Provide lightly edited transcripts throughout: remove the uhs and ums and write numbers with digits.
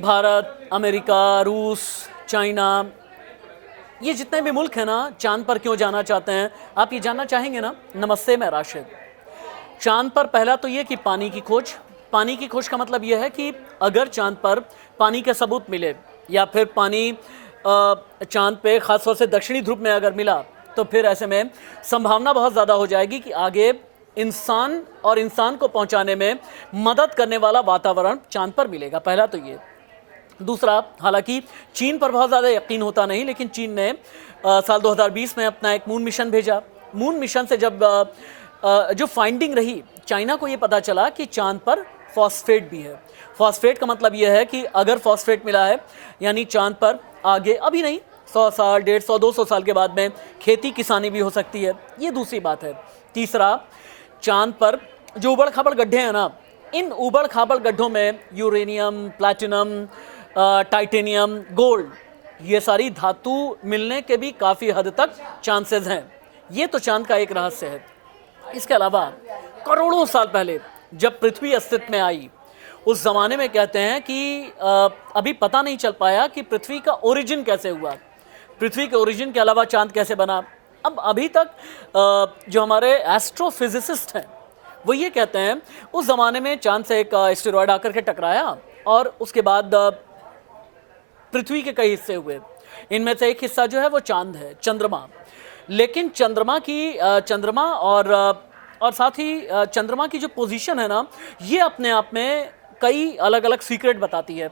Bharat, America, रूस, China, ये जितने भी मुल्क हैं ना, चांद पर क्यों जाना चाहते हैं? आप ये जानना चाहेंगे ना? नमस्ते, मैं राशिद। चांद पर पहला तो ये कि पानी की खोज। पानी की खोज का मतलब यह है कि अगर चांद पर पानी के सबूत मिले या फिर पानी चांद पे ख़ासतौर से दक्षिणी ध्रुव में अगर मिला, तो फिर ऐसे में संभावना बहुत ज़्यादा हो जाएगी कि आगे इंसान और इंसान को पहुंचाने में मदद करने वाला वातावरण चांद पर मिलेगा। पहला तो ये। दूसरा, हालांकि चीन पर बहुत ज़्यादा यकीन होता नहीं, लेकिन चीन ने साल 2020 में अपना एक मून मिशन भेजा। मून मिशन से जब जो फाइंडिंग रही, चाइना को ये पता चला कि चांद पर फॉस्फेट भी है। फॉस्फेट का मतलब यह है कि अगर फॉस्फेट मिला है, यानी चांद पर आगे अभी नहीं, 100 साल, 150, 200 साल के बाद में खेती किसानी भी हो सकती है। ये दूसरी बात है। तीसरा, चांद पर जो उबड़ खाबड़ गड्ढे हैं ना, इन उबड़ खाबड़ गड्ढों में यूरेनियम, प्लैटिनम, टाइटेनियम, गोल्ड, ये सारी धातु मिलने के भी काफ़ी हद तक चांसेस हैं। ये तो चांद का एक रहस्य है। इसके अलावा करोड़ों साल पहले जब पृथ्वी अस्तित्व में आई, उस ज़माने में कहते हैं कि अभी पता नहीं चल पाया कि पृथ्वी का ओरिजिन कैसे हुआ, पृथ्वी के ओरिजिन के अलावा चांद कैसे बना। अब अभी तक जो हमारे एस्ट्रोफिजिसिस्ट हैं वो ये कहते हैं उस ज़माने में चांद से एक एस्टेरॉयड आकर के टकराया और उसके बाद पृथ्वी के कई हिस्से हुए। इनमें से एक हिस्सा जो है वो चांद है, चंद्रमा। लेकिन चंद्रमा और साथ ही चंद्रमा की जो पोजीशन है ना, ये अपने आप में कई अलग अलग सीक्रेट बताती है।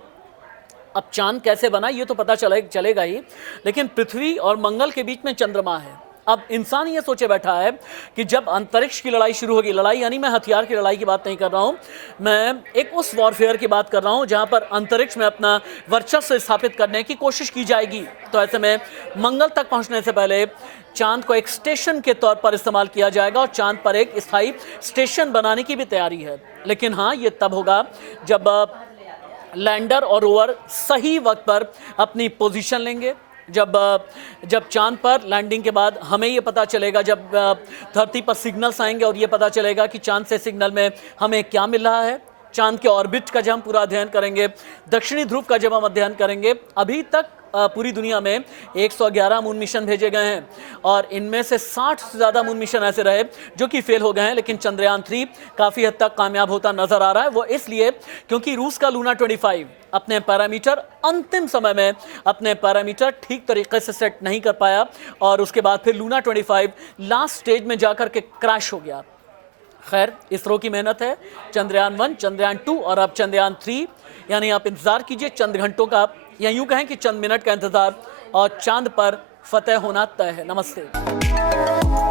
अब चांद कैसे बना ये तो पता चलेगा ही, लेकिन पृथ्वी और मंगल के बीच में चंद्रमा है। अब इंसान ये सोचे बैठा है कि जब अंतरिक्ष की लड़ाई शुरू होगी, लड़ाई यानी मैं हथियार की लड़ाई की बात नहीं कर रहा हूँ, मैं एक उस वॉरफेयर की बात कर रहा हूँ जहाँ पर अंतरिक्ष में अपना वर्चस्व स्थापित करने की कोशिश की जाएगी। तो ऐसे में मंगल तक पहुँचने से पहले चांद को एक स्टेशन के तौर पर इस्तेमाल किया जाएगा और चांद पर एक स्थायी स्टेशन बनाने की भी तैयारी है। लेकिन हाँ, ये तब होगा जब लैंडर और रोवर सही वक्त पर अपनी पोजीशन लेंगे। जब चांद पर लैंडिंग के बाद हमें ये पता चलेगा, जब धरती पर सिग्नल्स आएंगे और ये पता चलेगा कि चांद से सिग्नल में हमें क्या मिल रहा है। चांद के ऑर्बिट का जब हम पूरा अध्ययन करेंगे, दक्षिणी ध्रुव का जब हम अध्ययन करेंगे, अभी तक पूरी दुनिया में 111 मून मिशन भेजे गए हैं और इनमें से 60 से ज़्यादा मून मिशन ऐसे रहे जो कि फेल हो गए हैं। लेकिन चंद्रयान 3 काफ़ी हद तक कामयाब होता नजर आ रहा है। वो इसलिए क्योंकि रूस का लूना 25 अपने पैरामीटर अंतिम समय में अपने पैरामीटर ठीक तरीके से सेट नहीं कर पाया और उसके बाद फिर लूना 25 लास्ट स्टेज में जाकर के क्रैश हो गया। खैर, इसरो की मेहनत है, चंद्रयान 1, चंद्रयान 2 और अब चंद्रयान 3, यानी आप इंतजार कीजिए चंद घंटों का, या यूं कहें कि चंद मिनट का इंतजार, और चांद पर फतेह होना तय है। नमस्ते।